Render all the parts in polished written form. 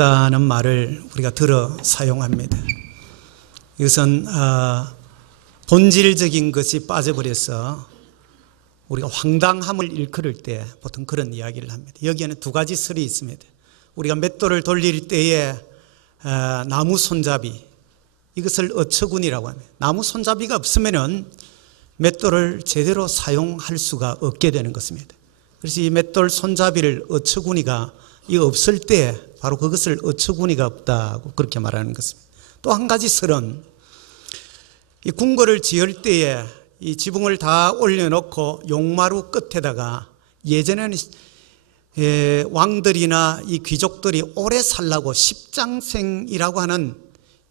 없다는 말을 우리가 들어 사용합니다. 이것은 본질적인 것이 빠져버려서 우리가 황당함을 일컬을 때 보통 그런 이야기를 합니다. 여기에는 두 가지 설이 있습니다. 우리가 맷돌을 돌릴 때에 나무 손잡이, 이것을 어처구니라고 합니다. 나무 손잡이가 없으면은 맷돌을 제대로 사용할 수가 없게 되는 것입니다. 그래서 이 맷돌 손잡이를 어처구니가 없을 때 바로 그것을 어처구니가 없다고 그렇게 말하는 것입니다. 또 한 가지 설은 이 궁궐을 지을 때에 이 지붕을 다 올려놓고 용마루 끝에다가 예전에는 왕들이나 이 귀족들이 오래 살라고 십장생이라고 하는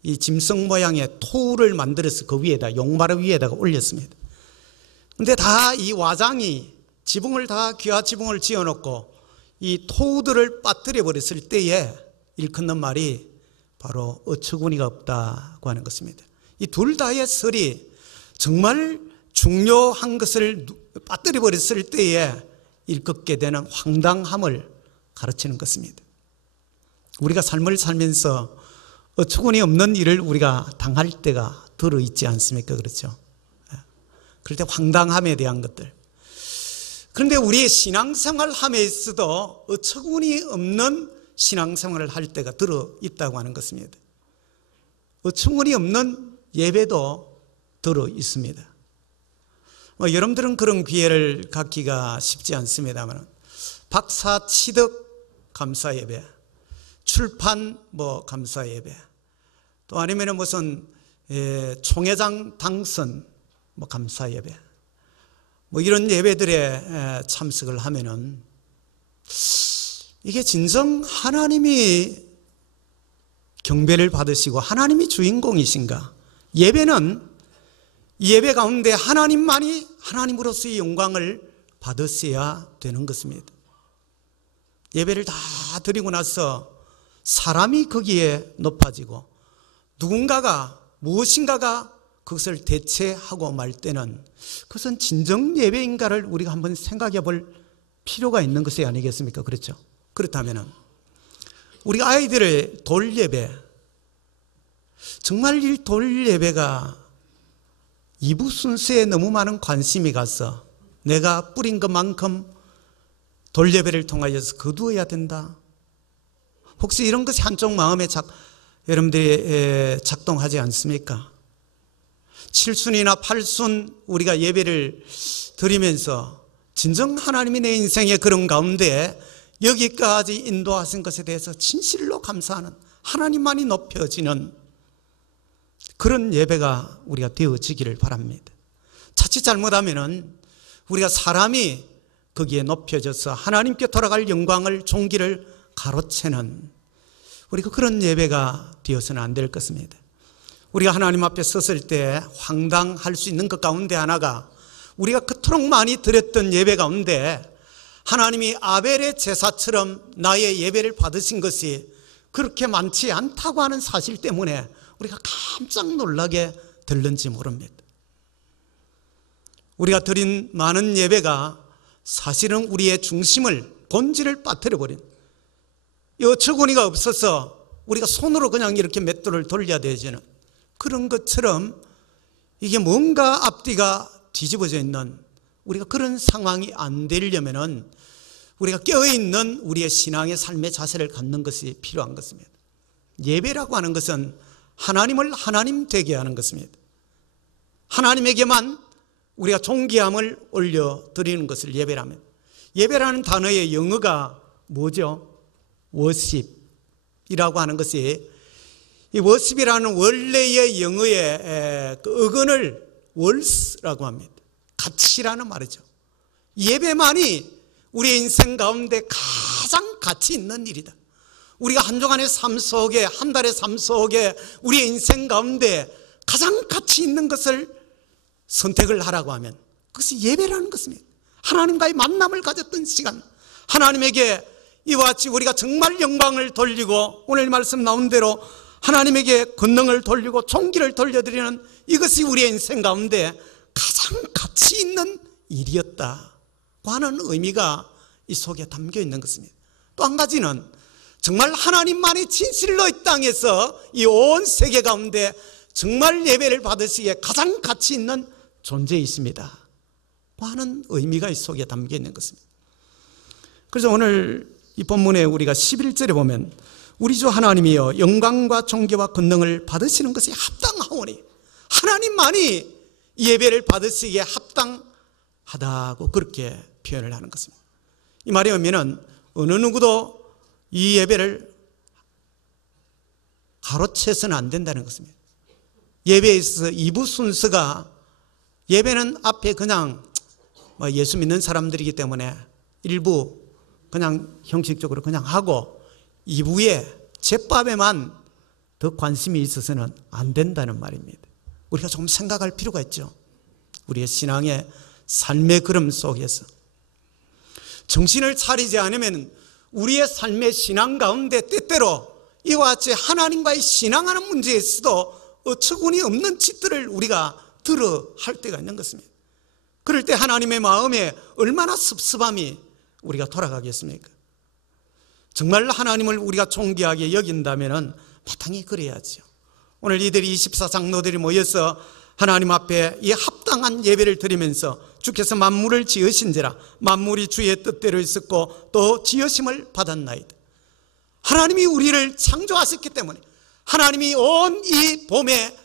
이 짐승 모양의 토를 만들어서 그 위에다 용마루 위에다가 올렸습니다. 근데 다 이 와장이 지붕을 다 귀화 지붕을 지어놓고 이 토들을 빠뜨려 버렸을 때에 일컫는 말이 바로 어처구니가 없다고 하는 것입니다. 이 둘 다의 설이 정말 중요한 것을 빠뜨려 버렸을 때에 일컫게 되는 황당함을 가르치는 것입니다. 우리가 삶을 살면서 어처구니 없는 일을 우리가 당할 때가 들어있지 않습니까? 그렇죠? 그럴 때 황당함에 대한 것들. 그런데 우리의 신앙생활 함에서도 어처구니 없는 신앙생활을 할 때가 들어있다고 하는 것입니다. 어처구니 없는 예배도 들어있습니다. 여러분들은 그런 기회를 갖기가 쉽지 않습니다만 박사 취득 감사 예배, 출판 감사 예배, 또 아니면 무슨 총회장 당선 감사 예배, 이런 예배들에 참석을 하면은 이게 진정 하나님이 경배를 받으시고 하나님이 주인공이신가? 예배는 이 예배 가운데 하나님만이 하나님으로서의 영광을 받으셔야 되는 것입니다. 예배를 다 드리고 나서 사람이 거기에 높아지고 누군가가 무엇인가가 그것을 대체하고 말 때는 그것은 진정 예배인가를 우리가 한번 생각해 볼 필요가 있는 것이 아니겠습니까? 그렇죠? 그렇다면 우리 아이들의 돌 예배, 정말 이 돌 예배가 2부 순서에 너무 많은 관심이 가서 내가 뿌린 것만큼 돌 예배를 통하여서 거두어야 된다. 혹시 이런 것이 한쪽 마음에 여러분들이 작동하지 않습니까? 7순이나 8순 우리가 예배를 드리면서 진정 하나님이 내 인생의 그런 가운데 여기까지 인도하신 것에 대해서 진실로 감사하는, 하나님만이 높여지는 그런 예배가 우리가 되어지기를 바랍니다. 자칫 잘못하면은 우리가 사람이 거기에 높여져서 하나님께 돌아갈 영광을, 존귀를 가로채는 우리가 그런 예배가 되어서는 안 될 것입니다. 우리가 하나님 앞에 섰을 때 황당할 수 있는 것 가운데 하나가 우리가 그토록 많이 드렸던 예배 가운데 하나님이 아벨의 제사처럼 나의 예배를 받으신 것이 그렇게 많지 않다고 하는 사실 때문에 우리가 깜짝 놀라게 될는지 모릅니다. 우리가 드린 많은 예배가 사실은 우리의 중심을, 본질을 빠뜨려버린, 이 어처구니가 없어서 우리가 손으로 그냥 이렇게 맷돌을 돌려야 되지는 그런 것처럼 이게 뭔가 앞뒤가 뒤집어져 있는 우리가 그런 상황이 안 되려면은 우리가 깨어있는 우리의 신앙의 삶의 자세를 갖는 것이 필요한 것입니다. 예배라고 하는 것은 하나님을 하나님 되게 하는 것입니다. 하나님에게만 우리가 존귀함을 올려드리는 것을 예배라면, 예배라는 단어의 영어가 뭐죠? 워십이라고 하는 것이, 이 워십이라는 원래의 영어의 그 어근을 월스라고 합니다. 가치라는 말이죠. 예배만이 우리의 인생 가운데 가장 가치 있는 일이다. 우리가 한 주간의 삶 속에, 한 달의 삶 속에 우리의 인생 가운데 가장 가치 있는 것을 선택을 하라고 하면 그것이 예배라는 것입니다. 하나님과의 만남을 가졌던 시간, 하나님에게 이와 같이 우리가 정말 영광을 돌리고 오늘 말씀 나온 대로 하나님에게 권능을 돌리고 존귀를 돌려드리는 이것이 우리의 인생 가운데 가장 가치 있는 일이었다고 하는 의미가 이 속에 담겨 있는 것입니다. 또 한 가지는 정말 하나님만이 진실로 이 땅에서 이 온 세계 가운데 정말 예배를 받으시기에 가장 가치 있는 존재이십니다 하는 의미가 이 속에 담겨 있는 것입니다. 그래서 오늘 이 본문에 우리가 11절에 보면 우리 주 하나님이여 영광과 존귀와 권능을 받으시는 것이 합당하오니, 하나님만이 예배를 받으시기에 합당하다고 그렇게 표현을 하는 것입니다. 이 말의 의미는 어느 누구도 이 예배를 가로채서는 안 된다는 것입니다. 예배에 있어서 2부 순서가, 예배는 앞에 그냥 예수 믿는 사람들이기 때문에 일부 그냥 형식적으로 그냥 하고 2부에 제밥에만 더 관심이 있어서는 안 된다는 말입니다. 우리가 좀 생각할 필요가 있죠. 우리의 신앙의 삶의 걸음 속에서 정신을 차리지 않으면 우리의 삶의 신앙 가운데 때때로 이와 같이 하나님과의 신앙하는 문제에서도 어처구니 없는 짓들을 우리가 들어 할 때가 있는 것입니다. 그럴 때 하나님의 마음에 얼마나 섭섭함이 우리가 돌아가겠습니까? 정말 하나님을 우리가 존귀하게 여긴다면 마땅히 그래야죠. 오늘 이들이 24장로들이 모여서 하나님 앞에 이 합당한 예배를 드리면서 주께서 만물을 지으신지라 만물이 주의 뜻대로 있었고 또 지으심을 받았나이다. 하나님이 우리를 창조하셨기 때문에, 하나님이 온 이 봄에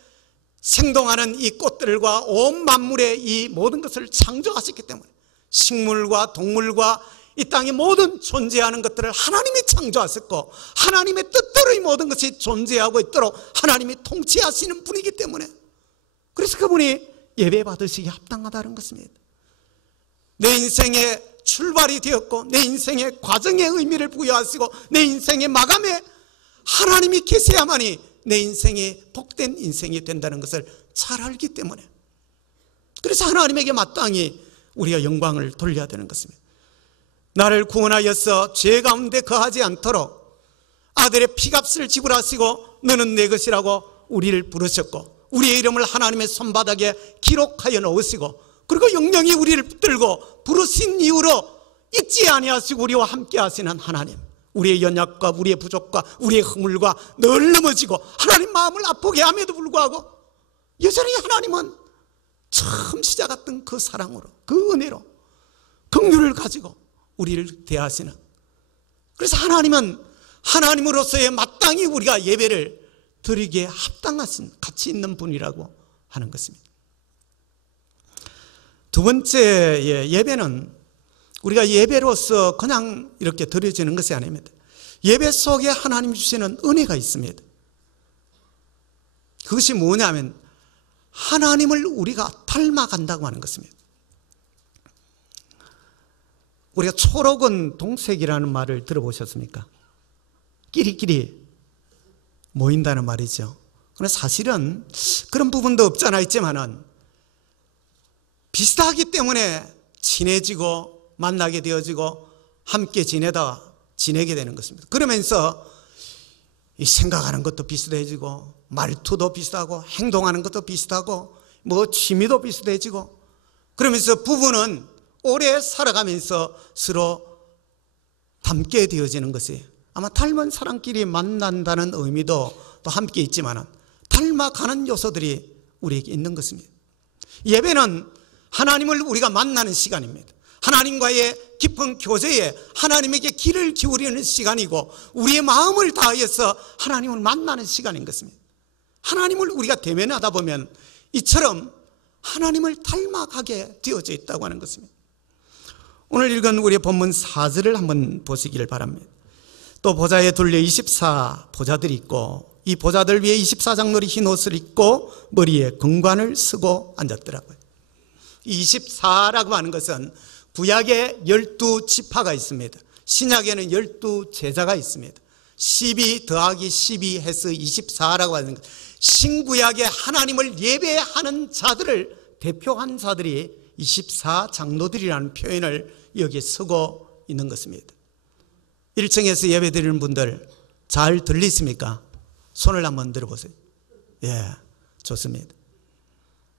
생동하는 이 꽃들과 온 만물의 이 모든 것을 창조하셨기 때문에, 식물과 동물과 이 땅의 모든 존재하는 것들을 하나님이 창조하셨고 하나님의 뜻대로 이 모든 것이 존재하고 있도록 하나님이 통치하시는 분이기 때문에, 그래서 그분이 예배 받으시기 합당하다는 것입니다. 내 인생의 출발이 되었고 내 인생의 과정의 의미를 부여하시고 내 인생의 마감에 하나님이 계셔야만이 내 인생이 복된 인생이 된다는 것을 잘 알기 때문에, 그래서 하나님에게 마땅히 우리가 영광을 돌려야 되는 것입니다. 나를 구원하여서 죄 가운데 거하지 않도록 아들의 피값을 지불하시고 너는 내 것이라고 우리를 부르셨고 우리의 이름을 하나님의 손바닥에 기록하여 놓으시고, 그리고 영영이 우리를 붙들고 부르신 이후로 잊지 아니하시고 우리와 함께 하시는 하나님, 우리의 연약과 우리의 부족과 우리의 허물과 늘 넘어지고 하나님 마음을 아프게 함에도 불구하고 여전히 하나님은 처음 시작했던 그 사랑으로, 그 은혜로 긍휼을 가지고 우리를 대하시는, 그래서 하나님은 하나님으로서의 마땅히 우리가 예배를 드리기에 합당하신 가치 있는 분이라고 하는 것입니다. 두 번째 예배는 우리가 예배로서 그냥 이렇게 드려지는 것이 아닙니다. 예배 속에 하나님이 주시는 은혜가 있습니다. 그것이 뭐냐면 하나님을 우리가 닮아간다고 하는 것입니다. 우리가 초록은 동색이라는 말을 들어보셨습니까? 끼리끼리 모인다는 말이죠. 그런데 사실은 그런 부분도 없잖아 있지만은 비슷하기 때문에 친해지고 만나게 되어지고 함께 지내게 되는 것입니다. 그러면서 이 생각하는 것도 비슷해지고 말투도 비슷하고 행동하는 것도 비슷하고 뭐 취미도 비슷해지고, 그러면서 부부는 오래 살아가면서 서로 닮게 되어지는 것이, 아마 닮은 사람끼리 만난다는 의미도 또 함께 있지만 닮아가는 요소들이 우리에게 있는 것입니다. 예배는 하나님을 우리가 만나는 시간입니다. 하나님과의 깊은 교제에 하나님에게 귀를 기울이는 시간이고 우리의 마음을 다해서 하나님을 만나는 시간인 것입니다. 하나님을 우리가 대면하다 보면 이처럼 하나님을 닮아가게 되어져 있다고 하는 것입니다. 오늘 읽은 우리의 본문 4절을 한번 보시기를 바랍니다. 또 보좌에 둘려 24보좌들이 있고 이 보좌들 위에 24장로리 흰 옷을 입고 머리에 금관을 쓰고 앉았더라고요. 24라고 하는 것은 구약에 12지파가 있습니다. 신약에는 12제자가 있습니다. 12 더하기 12 해서 24라고 하는 것. 신구약에 하나님을 예배하는 자들을 대표한 자들이 24장로들이라는 표현을 여기에 쓰고 있는 것입니다. 1층에서 예배 드리는 분들 잘 들리십니까? 손을 한번 들어보세요. 예, 좋습니다.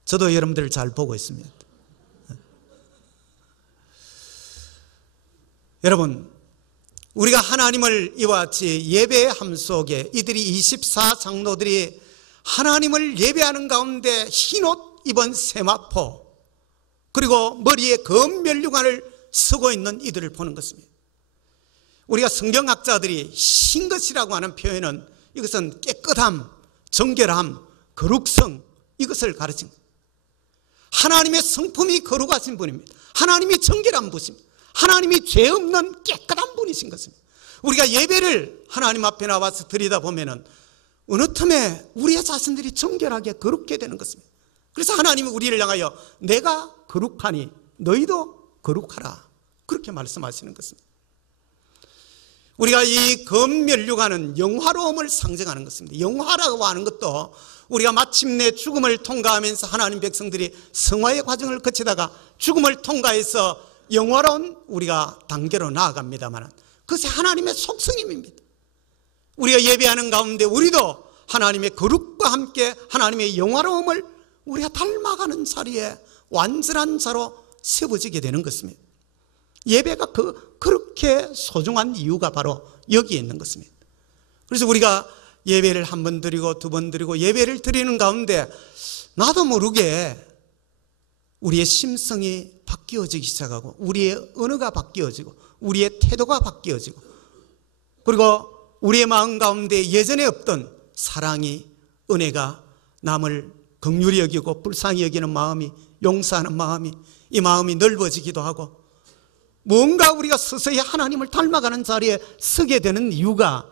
저도 여러분들을 잘 보고 있습니다. 여러분, 우리가 하나님을 이와 같이 예배의 함 속에 이들이 24장로들이 하나님을 예배하는 가운데 흰옷 입은 세마포 그리고 머리에 검 면류관을 쓰고 있는 이들을 보는 것입니다. 우리가 성경학자들이 흰 것이라고 하는 표현은 이것은 깨끗함, 정결함, 거룩성 이것을 가르친 거예요. 하나님의 성품이 거룩하신 분입니다. 하나님이 정결한 분입니다. 하나님이 죄 없는 깨끗한 분이신 것입니다. 우리가 예배를 하나님 앞에 나와서 드리다 보면은 어느 틈에 우리의 자신들이 정결하게 거룩게 되는 것입니다. 그래서 하나님이 우리를 향하여 내가 거룩하니 너희도 거룩하라 그렇게 말씀하시는 것입니다. 우리가 이 검면류관은 영화로움을 상징하는 것입니다. 영화라고 하는 것도 우리가 마침내 죽음을 통과하면서 하나님 백성들이 성화의 과정을 거치다가 죽음을 통과해서 영화로운 우리가 단계로 나아갑니다만 그것이 하나님의 속성입니다. 우리가 예배하는 가운데 우리도 하나님의 거룩과 함께 하나님의 영화로움을 우리가 닮아가는 자리에 완전한 자로 세워지게 되는 것입니다. 예배가 그렇게 소중한 이유가 바로 여기에 있는 것입니다. 그래서 우리가 예배를 한 번 드리고 두 번 드리고 예배를 드리는 가운데 나도 모르게 우리의 심성이 바뀌어지기 시작하고 우리의 언어가 바뀌어지고 우리의 태도가 바뀌어지고 그리고 우리의 마음 가운데 예전에 없던 사랑이 은혜가 남을 긍휼히 여기고 불쌍히 여기는 마음이 용서하는 마음이 이 마음이 넓어지기도 하고 뭔가 우리가 서서히 하나님을 닮아가는 자리에 서게 되는 이유가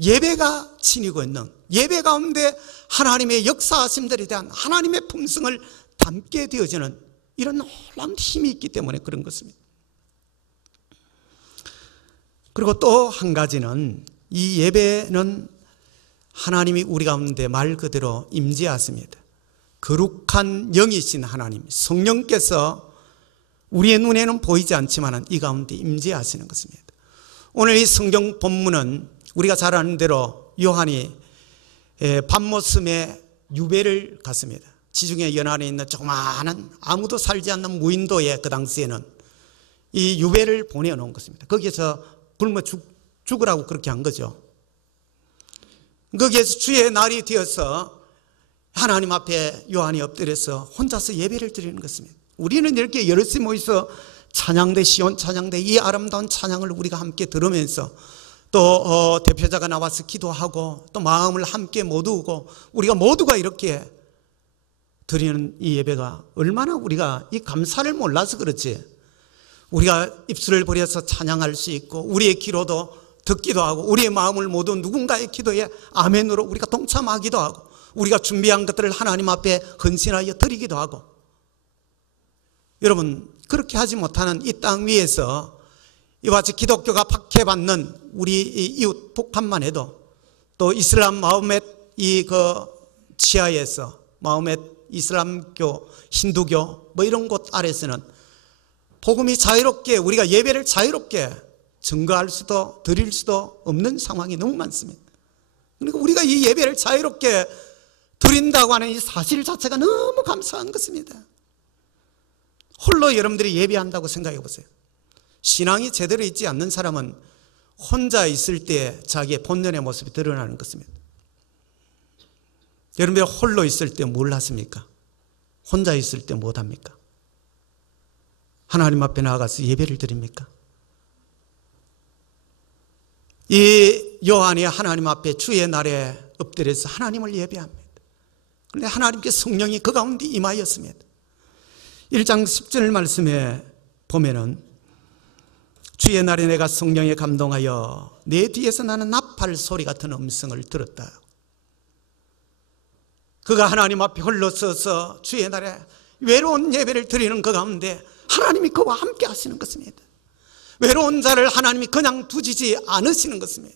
예배가 지니고 있는 예배 가운데 하나님의 역사하심들에 대한 하나님의 품성을 담게 되어지는 이런 놀라운 힘이 있기 때문에 그런 것입니다. 그리고 또 한 가지는 이 예배는 하나님이 우리 가운데 말 그대로 임재하십니다. 거룩한 영이신 하나님 성령께서 우리의 눈에는 보이지 않지만 이 가운데 임재하시는 것입니다. 오늘 이 성경 본문은 우리가 잘 아는 대로 요한이 밤모섬에 유배를 갔습니다. 지중해 연안에 있는 조그마한 아무도 살지 않는 무인도에 그 당시에는 이 유배를 보내놓은 것입니다. 거기에서 굶어 죽으라고 그렇게 한 거죠. 거기에서 주의 날이 되어서 하나님 앞에 요한이 엎드려서 혼자서 예배를 드리는 것입니다. 우리는 이렇게 여럿이 모여서 찬양대 시온 찬양대 이 아름다운 찬양을 우리가 함께 들으면서 또 대표자가 나와서 기도하고 또 마음을 함께 모두고 우리가 모두가 이렇게 드리는 이 예배가 얼마나 우리가 이 감사를 몰라서 그렇지 우리가 입술을 벌여서 찬양할 수 있고 우리의 기도도 듣기도 하고 우리의 마음을 모두 누군가의 기도에 아멘으로 우리가 동참하기도 하고 우리가 준비한 것들을 하나님 앞에 헌신하여 드리기도 하고 여러분 그렇게 하지 못하는 이 땅 위에서 이와 같이 기독교가 박해받는 우리 이웃 북한만 해도 또 이슬람 마호멧 지하에서 마호멧 이슬람교 힌두교 뭐 이런 곳 아래서는 복음이 자유롭게 우리가 예배를 자유롭게 증거할 수도 드릴 수도 없는 상황이 너무 많습니다. 그러니까 우리가 이 예배를 자유롭게 드린다고 하는 이 사실 자체가 너무 감사한 것입니다. 홀로 여러분들이 예배한다고 생각해 보세요. 신앙이 제대로 있지 않는 사람은 혼자 있을 때 자기의 본연의 모습이 드러나는 것입니다. 여러분들 홀로 있을 때 뭘 하십니까? 혼자 있을 때 못 합니까? 하나님 앞에 나아가서 예배를 드립니까? 이 요한이 하나님 앞에 주의 날에 엎드려서 하나님을 예배합니다. 그런데 하나님께 성령이 그 가운데 임하였습니다. 1장 10절 말씀에 보면은 주의 날에 내가 성령에 감동하여 내 뒤에서 나는 나팔 소리 같은 음성을 들었다. 그가 하나님 앞에 홀로 서서 주의 날에 외로운 예배를 드리는 그 가운데 하나님이 그와 함께 하시는 것입니다. 외로운 자를 하나님이 그냥 두지지 않으시는 것입니다.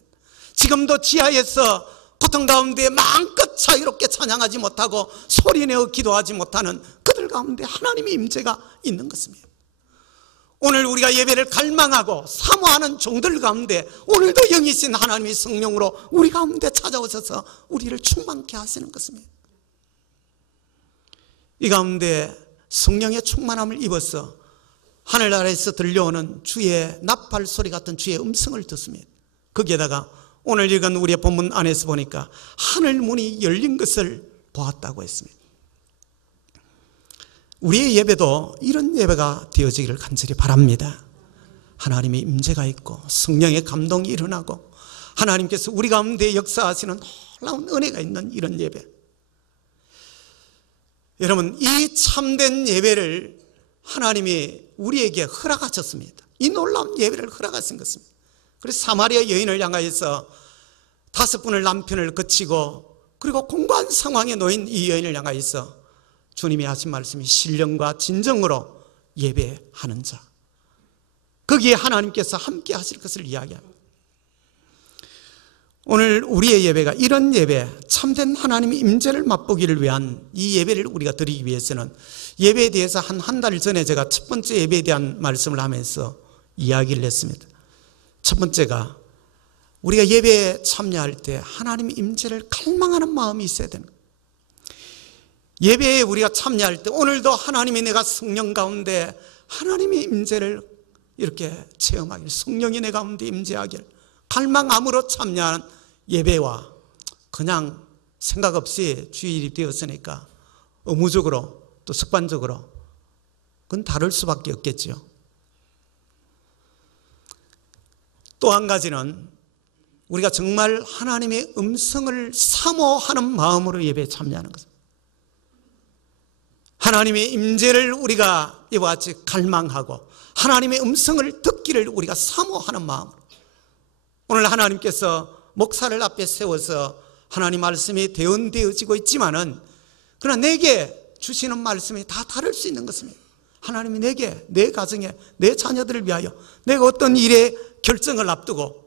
지금도 지하에서 고통 가운데 마음껏 자유롭게 찬양하지 못하고 소리내어 기도하지 못하는 그들 가운데 하나님의 임재가 있는 것입니다. 오늘 우리가 예배를 갈망하고 사모하는 종들 가운데 오늘도 영이신 하나님의 성령으로 우리 가운데 찾아오셔서 우리를 충만케 하시는 것입니다. 이 가운데 성령의 충만함을 입어서 하늘나라에서 들려오는 주의 나팔 소리 같은 주의 음성을 듣습니다. 거기에다가 오늘 읽은 우리의 본문 안에서 보니까 하늘 문이 열린 것을 보았다고 했습니다. 우리의 예배도 이런 예배가 되어지기를 간절히 바랍니다. 하나님의 임재가 있고 성령의 감동이 일어나고 하나님께서 우리 가운데 역사하시는 놀라운 은혜가 있는 이런 예배. 여러분, 이 참된 예배를 하나님이 우리에게 허락하셨습니다. 이 놀라운 예배를 허락하신 것입니다. 그래서 사마리아 여인을 향하여서 5분의 남편을 거치고 그리고 공고한 상황에 놓인 이 여인을 향하여서 주님이 하신 말씀이 신령과 진정으로 예배하는 자, 거기에 하나님께서 함께 하실 것을 이야기합니다. 오늘 우리의 예배가 이런 예배, 참된 하나님의 임재를 맛보기를 위한 이 예배를 우리가 드리기 위해서는 예배에 대해서 한 달 전에 제가 첫 번째 예배에 대한 말씀을 하면서 이야기를 했습니다. 첫 번째가 우리가 예배에 참여할 때 하나님의 임재를 갈망하는 마음이 있어야 되는 거예요. 예배에 우리가 참여할 때 오늘도 하나님이 내가 성령 가운데 하나님의 임재를 이렇게 체험하길, 성령이 내 가운데 임재하길 갈망함으로 참여하는 예배와 그냥 생각 없이 주일이 되었으니까 의무적으로 또 습관적으로 그건 다를 수밖에 없겠죠. 또 한 가지는 우리가 정말 하나님의 음성을 사모하는 마음으로 예배에 참여하는 것입니다. 하나님의 임재를 우리가 이와 같이 갈망하고 하나님의 음성을 듣기를 우리가 사모하는 마음으로, 오늘 하나님께서 목사를 앞에 세워서 하나님 말씀이 대언되어지고 있지만은 그러나 내게 주시는 말씀이 다 다를 수 있는 것입니다. 하나님이 내게, 내 가정에, 내 자녀들을 위하여 내가 어떤 일에 결정을 앞두고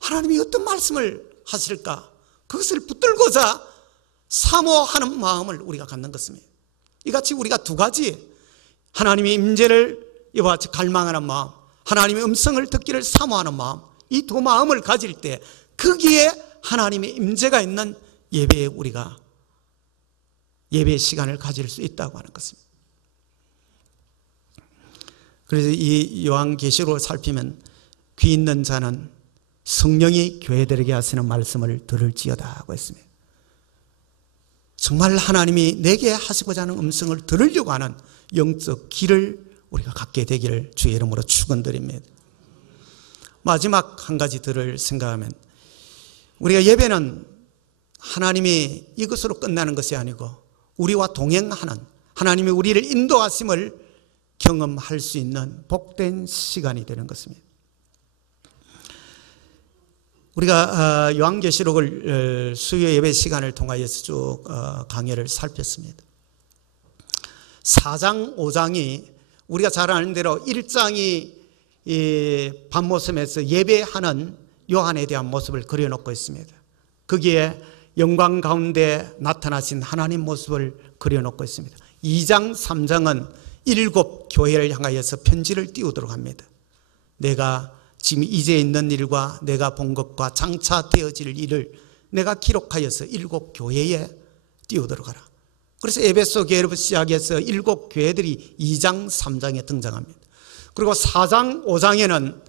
하나님이 어떤 말씀을 하실까, 그것을 붙들고자 사모하는 마음을 우리가 갖는 것입니다. 이같이 우리가 두 가지, 하나님의 임재를 이와 같이 갈망하는 마음, 하나님의 음성을 듣기를 사모하는 마음, 이 두 마음을 가질 때 거기에 하나님의 임재가 있는 예배에 우리가 예배의 시간을 가질 수 있다고 하는 것입니다. 그래서 이 요한계시록을 살피면 귀 있는 자는 성령이 교회들에게 하시는 말씀을 들을지어다 하고 했습니다. 정말 하나님이 내게 하시고자 하는 음성을 들으려고 하는 영적 귀를 우리가 갖게 되기를 주의 이름으로 축원드립니다. 마지막 한 가지 들을 생각하면 우리가 예배는 하나님이 이것으로 끝나는 것이 아니고 우리와 동행하는, 하나님이 우리를 인도하심을 경험할 수 있는 복된 시간이 되는 것입니다. 우리가 요한계시록을 수요 예배 시간을 통하여서 쭉 강해를 살폈습니다. 4장, 5장이 우리가 잘 아는 대로 1장이 이 밤모섬에서 예배하는 요한에 대한 모습을 그려놓고 있습니다. 거기에 영광 가운데 나타나신 하나님 모습을 그려놓고 있습니다. 2장, 3장은 7 교회를 향하여서 편지를 띄우도록 합니다. 내가 지금 이제 있는 일과 내가 본 것과 장차 되어질 일을 내가 기록하여서 7 교회에 띄우도록 하라. 그래서 에베소 교회부터 시작해서 7 교회들이 2장, 3장에 등장합니다. 그리고 4장, 5장에는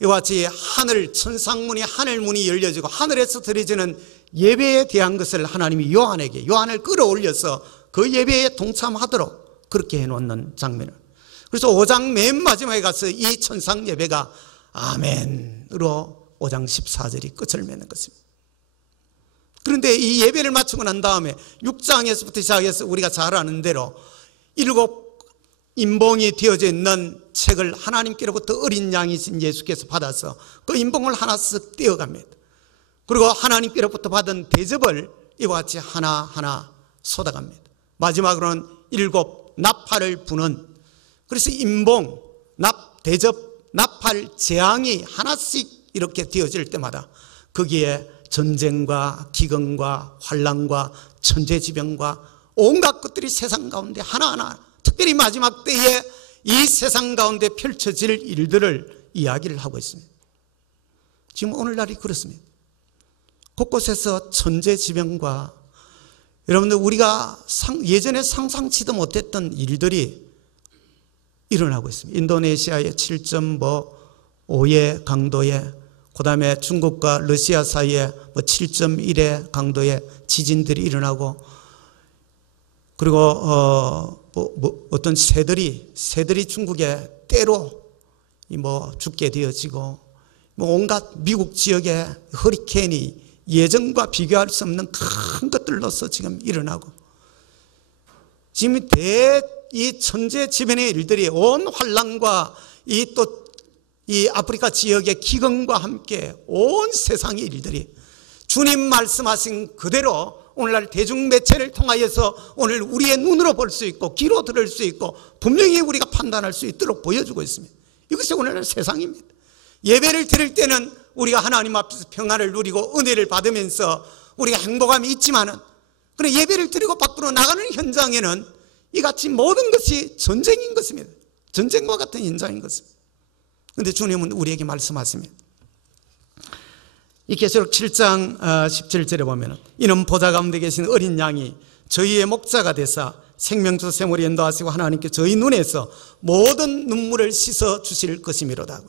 이와 같이 하늘, 천상문이, 하늘문이 열려지고 하늘에서 드려지는 예배에 대한 것을 하나님이 요한을 끌어올려서 그 예배에 동참하도록 그렇게 해놓는 장면을. 그래서 5장 맨 마지막에 가서 이 천상 예배가 아멘으로 5장 14절이 끝을 맺는 것입니다. 그런데 이 예배를 마치고 난 다음에 6장에서부터 시작해서 우리가 잘 아는 대로 7 인봉이 되어져 있는 책을 하나님께로부터 어린 양이신 예수께서 받아서 그 인봉을 하나씩 떼어갑니다. 그리고 하나님께로부터 받은 대접을 이와 같이 하나하나 쏟아갑니다. 마지막으로는 7 나팔을 부는, 그래서 인봉, 대접, 나팔, 재앙이 하나씩 이렇게 되어질 때마다 거기에 전쟁과 기근과 환난과 천재지변과 온갖 것들이 세상 가운데 하나하나, 특별히 마지막 때에 이 세상 가운데 펼쳐질 일들을 이야기를 하고 있습니다. 지금 오늘날이 그렇습니다. 곳곳에서 천재지변과 여러분들 우리가 예전에 상상치도 못했던 일들이 일어나고 있습니다. 인도네시아의 7.5의 강도에, 그 다음에 중국과 러시아 사이에 7.1의 강도의 지진들이 일어나고, 그리고 어떤 새들이 중국에 때로 죽게 되어지고, 온갖 미국 지역의 허리케인이 예전과 비교할 수 없는 큰 것들로서 지금 일어나고, 지금 이 천재지변의 일들이 온 환란과 이 아프리카 지역의 기근과 함께 온 세상의 일들이 주님 말씀하신 그대로 오늘날 대중매체를 통하여서 오늘 우리의 눈으로 볼 수 있고 귀로 들을 수 있고 분명히 우리가 판단할 수 있도록 보여주고 있습니다. 이것이 오늘날 세상입니다. 예배를 드릴 때는 우리가 하나님 앞에서 평안을 누리고 은혜를 받으면서 우리가 행복함이 있지만은, 그래 예배를 드리고 밖으로 나가는 현장에는 이같이 모든 것이 전쟁인 것입니다. 전쟁과 같은 현장인 것입니다. 그런데 주님은 우리에게 말씀하십니다. 이 계시록 7장 17절에 보면, 이는 보좌 가운데 계신 어린 양이 저희의 목자가 되사 생명수 샘으로 인도하시고 하나님께 저희 눈에서 모든 눈물을 씻어 주실 것이미로다.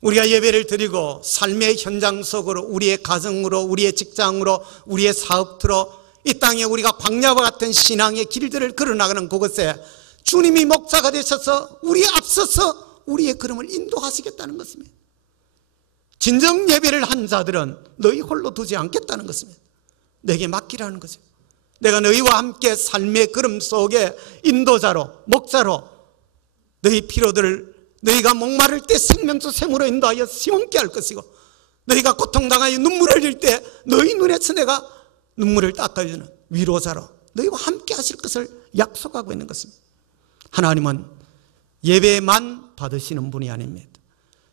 우리가 예배를 드리고 삶의 현장 속으로, 우리의 가정으로, 우리의 직장으로, 우리의 사업터로, 이 땅에 우리가 광야와 같은 신앙의 길들을 걸어나가는 그곳에 주님이 목자가 되셔서 우리 앞서서 우리의 걸음을 인도하시겠다는 것입니다. 진정 예배를 한 자들은 너희 홀로 두지 않겠다는 것입니다. 내게 맡기라는 거죠. 내가 너희와 함께 삶의 걸음 속에 인도자로, 목자로 너희 피로들을, 너희가 목마를 때 생명수 샘으로 인도하여 시원케 할 것이고, 너희가 고통당하여 눈물을 흘릴 때 너희 눈에서 내가 눈물을 닦아주는 위로자로 너희와 함께 하실 것을 약속하고 있는 것입니다. 하나님은 예배만 받으시는 분이 아닙니다.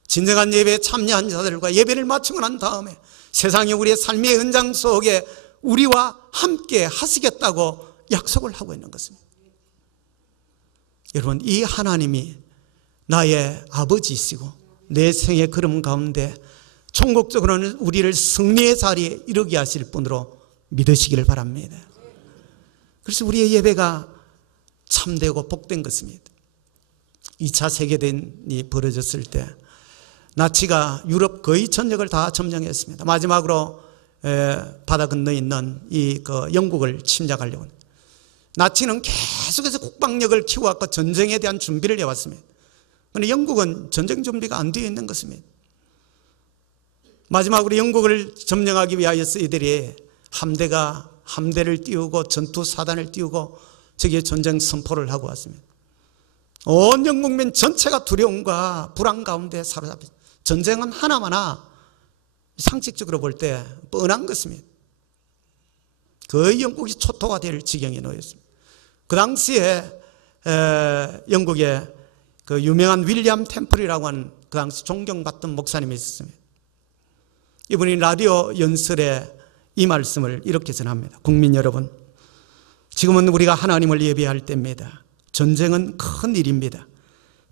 진정한 예배에 참여한 자들과 예배를 마치고 난 다음에 세상에 우리의 삶의 현장 속에 우리와 함께 하시겠다고 약속을 하고 있는 것입니다. 여러분, 이 하나님이 나의 아버지이시고 내 생의 걸음 가운데 총국적으로는 우리를 승리의 자리에 이르게 하실 분으로 믿으시기를 바랍니다. 그래서 우리의 예배가 참되고 복된 것입니다. 2차 세계대전이 벌어졌을 때 나치가 유럽 거의 전역을 다 점령했습니다. 마지막으로 바다 건너에 있는 영국을 침략하려고. 나치는 계속해서 국방력을 키워왔고 전쟁에 대한 준비를 해왔습니다. 그런데 영국은 전쟁 준비가 안 되어 있는 것입니다. 마지막으로 영국을 점령하기 위하여서 이들이 함대를 띄우고 전투 사단을 띄우고 저기에 전쟁 선포를 하고 왔습니다. 온 영국민 전체가 두려움과 불안 가운데 사로잡혔습니다. 전쟁은 하나마나 상식적으로 볼 때 뻔한 것입니다. 거의 영국이 초토화 될 지경에 놓였습니다. 그 당시에 영국의 그 유명한 윌리엄 템플이라고 하는 그 당시 존경받던 목사님이 있었습니다. 이분이 라디오 연설에 이 말씀을 이렇게 전합니다. 국민 여러분, 지금은 우리가 하나님을 예배할 때입니다. 전쟁은 큰 일입니다.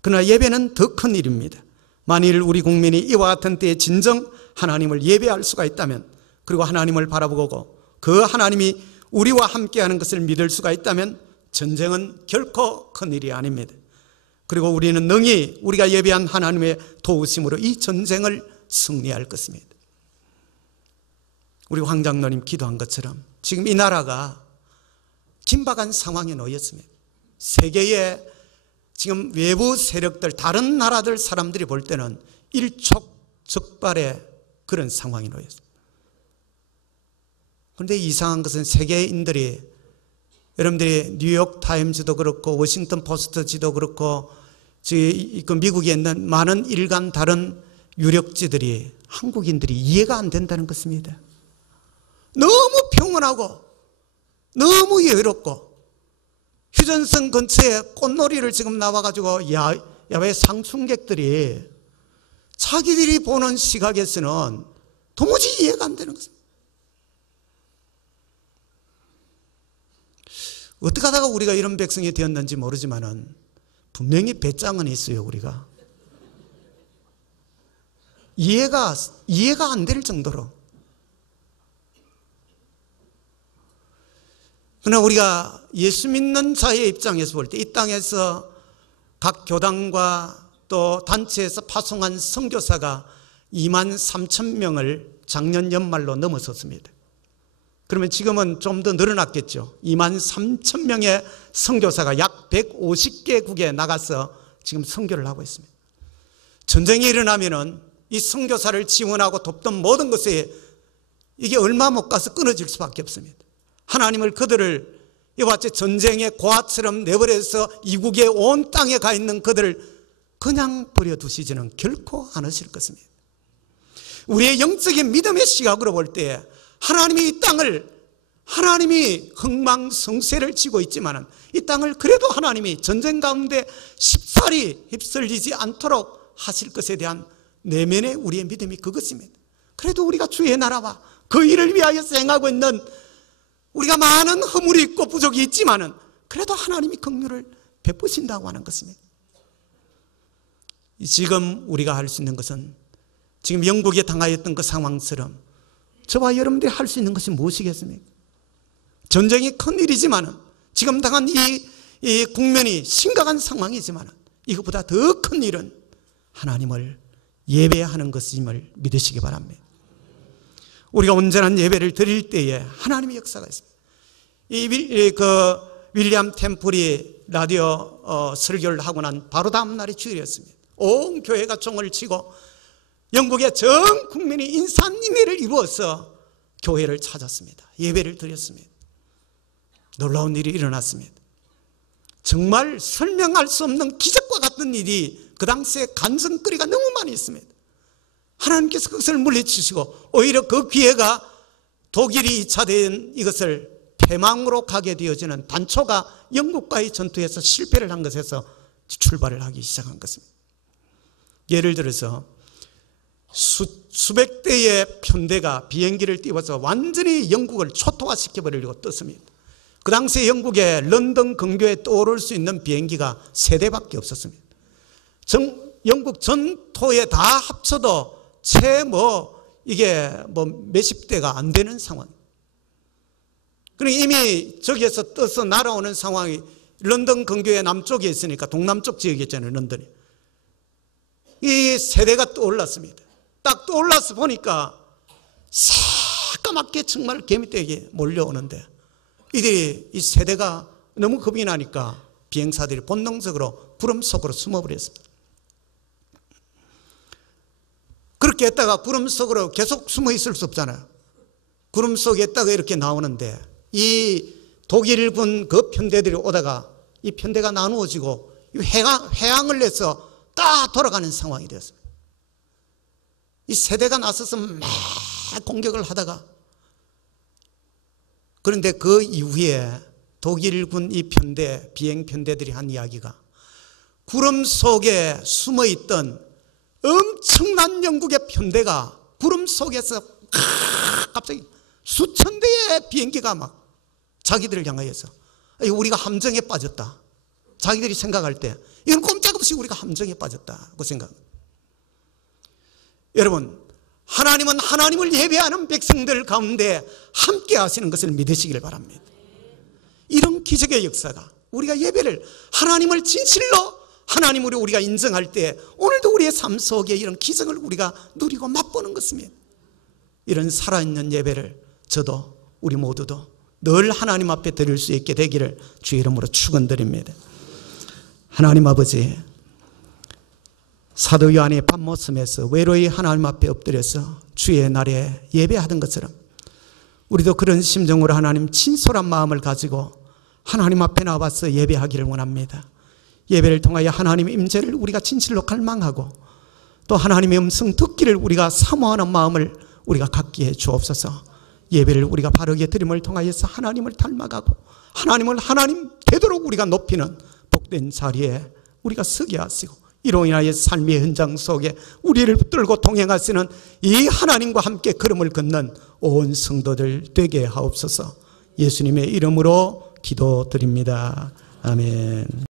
그러나 예배는 더 큰 일입니다. 만일 우리 국민이 이와 같은 때에 진정 하나님을 예배할 수가 있다면, 그리고 하나님을 바라보고 그 하나님이 우리와 함께하는 것을 믿을 수가 있다면 전쟁은 결코 큰 일이 아닙니다. 그리고 우리는 능히 우리가 예배한 하나님의 도우심으로 이 전쟁을 승리할 것입니다. 우리 황장로님 기도한 것처럼 지금 이 나라가 긴박한 상황에 놓였습니다. 세계의 지금 외부 세력들, 다른 나라들 사람들이 볼 때는 일촉즉발의 그런 상황이 놓였습니다. 그런데 이상한 것은 세계인들이, 여러분들이 뉴욕타임즈도 그렇고 워싱턴 포스트지도 그렇고 미국에 있는 많은 일간 다른 유력지들이, 한국인들이 이해가 안 된다는 것입니다. 너무 평온하고 너무 여유롭고 휴전선 근처에 꽃놀이를 지금 나와가지고 야외 상춘객들이 자기들이 보는 시각에서는 도무지 이해가 안 되는 것입니다. 어떻게 하다가 우리가 이런 백성이 되었는지 모르지만은 분명히 배짱은 있어요. 우리가 이해가 안 될 정도로. 그러나 우리가 예수 믿는 자의 입장에서 볼 때 이 땅에서 각 교당과 또 단체에서 파송한 선교사가 23,000명을 작년 연말로 넘어섰습니다. 그러면 지금은 좀 더 늘어났겠죠. 23,000명의 선교사가 약 150개국에 나가서 지금 선교를 하고 있습니다. 전쟁이 일어나면은 이 선교사를 지원하고 돕던 모든 것에 이게 얼마 못 가서 끊어질 수밖에 없습니다. 하나님을 그들을 이와 같이 전쟁의 고아처럼 내버려서 이국의 온 땅에 가 있는 그들을 그냥 버려두시지는 결코 않으실 것입니다. 우리의 영적인 믿음의 시각으로 볼 때 하나님이 이 땅을, 하나님이 흥망성쇠를 쥐고 있지만 이 땅을 그래도 하나님이 전쟁 가운데 쉽사리 휩쓸리지 않도록 하실 것에 대한 내면의 우리의 믿음이 그것입니다. 그래도 우리가 주의 나라와 그 일을 위하여 생하고 있는 우리가 많은 허물이 있고 부족이 있지만은 그래도 하나님이 긍휼을 베푸신다고 하는 것입니다. 지금 우리가 할 수 있는 것은 지금 영국에 당하였던 그 상황처럼 저와 여러분들이 할 수 있는 것이 무엇이겠습니까? 전쟁이 큰 일이지만은 지금 당한 이 국면이 심각한 상황이지만은 이것보다 더 큰 일은 하나님을 예배하는 것임을 믿으시기 바랍니다. 우리가 온전한 예배를 드릴 때에 하나님의 역사가 있습니다. 윌리엄 템플이 라디오 설교를 하고 난 바로 다음 날이 주일이었습니다. 온 교회가 종을 치고 영국의 전 국민이 인산인해를 이루어서 교회를 찾았습니다. 예배를 드렸습니다. 놀라운 일이 일어났습니다. 정말 설명할 수 없는 기적과 같은 일이 그 당시에 간증거리가 너무 많이 있습니다. 하나님께서 그것을 물리치시고 오히려 그 기회가 독일이 2차 대전 이것을 패망으로 가게 되어지는 단초가 영국과의 전투에서 실패를 한 것에서 출발을 하기 시작한 것입니다. 예를 들어서 수백 대의 편대가 비행기를 띄워서 완전히 영국을 초토화시켜버리려고 떴습니다. 그 당시에 영국의 런던 근교에 떠오를 수 있는 비행기가 3대밖에 없었습니다. 영국 전토에 다 합쳐도 채 이게 몇십 대가 안 되는 상황. 그러니까 이미 저기에서 떠서 날아오는 상황이 런던 근교의 남쪽에 있으니까 동남쪽 지역에 있잖아요, 런던이. 이 세대가 떠올랐습니다. 딱 떠올라서 보니까 새까맣게 정말 개미떼기 몰려오는데 이들이 이 세대가 너무 겁이 나니까 비행사들이 본능적으로 구름 속으로 숨어버렸습니다. 그렇게 했다가 구름 속으로 계속 숨어 있을 수 없잖아요. 구름 속에 있다가 이렇게 나오는데 이 독일군 그 편대들이 오다가 이 편대가 나누어지고 회항을 내서 다 돌아가는 상황이 되었습니다. 이 세대가 나서서 막 공격을 하다가 그런데 그 이후에 독일군 이 편대, 비행 편대들이 한 이야기가 구름 속에 숨어있던 엄청난 영국의 편대가 구름 속에서 갑자기 수천 대의 비행기가 막 자기들을 향하여서 우리가 함정에 빠졌다. 자기들이 생각할 때 이건 꼼짝없이 우리가 함정에 빠졌다고 생각합니다. 여러분, 하나님은 하나님을 예배하는 백성들 가운데 함께 하시는 것을 믿으시길 바랍니다. 이런 기적의 역사가 우리가 예배를 하나님을 진실로 하나님으로 우리가 인정할 때 오늘도 우리의 삶 속에 이런 기적을 우리가 누리고 맛보는 것입니다. 이런 살아있는 예배를 저도 우리 모두도 늘 하나님 앞에 드릴 수 있게 되기를 주의 이름으로 축원드립니다. 하나님 아버지, 사도 요한이 밤모섬에서 외로이 하나님 앞에 엎드려서 주의 날에 예배하던 것처럼 우리도 그런 심정으로 하나님 진솔한 마음을 가지고 하나님 앞에 나와서 예배하기를 원합니다. 예배를 통하여 하나님의 임재를 우리가 진실로 갈망하고 또 하나님의 음성 듣기를 우리가 사모하는 마음을 우리가 갖게 해 주옵소서. 예배를 우리가 바르게 드림을 통하여서 하나님을 닮아가고 하나님을 하나님 되도록 우리가 높이는 복된 자리에 우리가 서게 하시고 이로 인하여 삶의 현장 속에 우리를 붙들고 동행하시는 이 하나님과 함께 걸음을 걷는 온 성도들 되게 하옵소서. 예수님의 이름으로 기도드립니다. 아멘.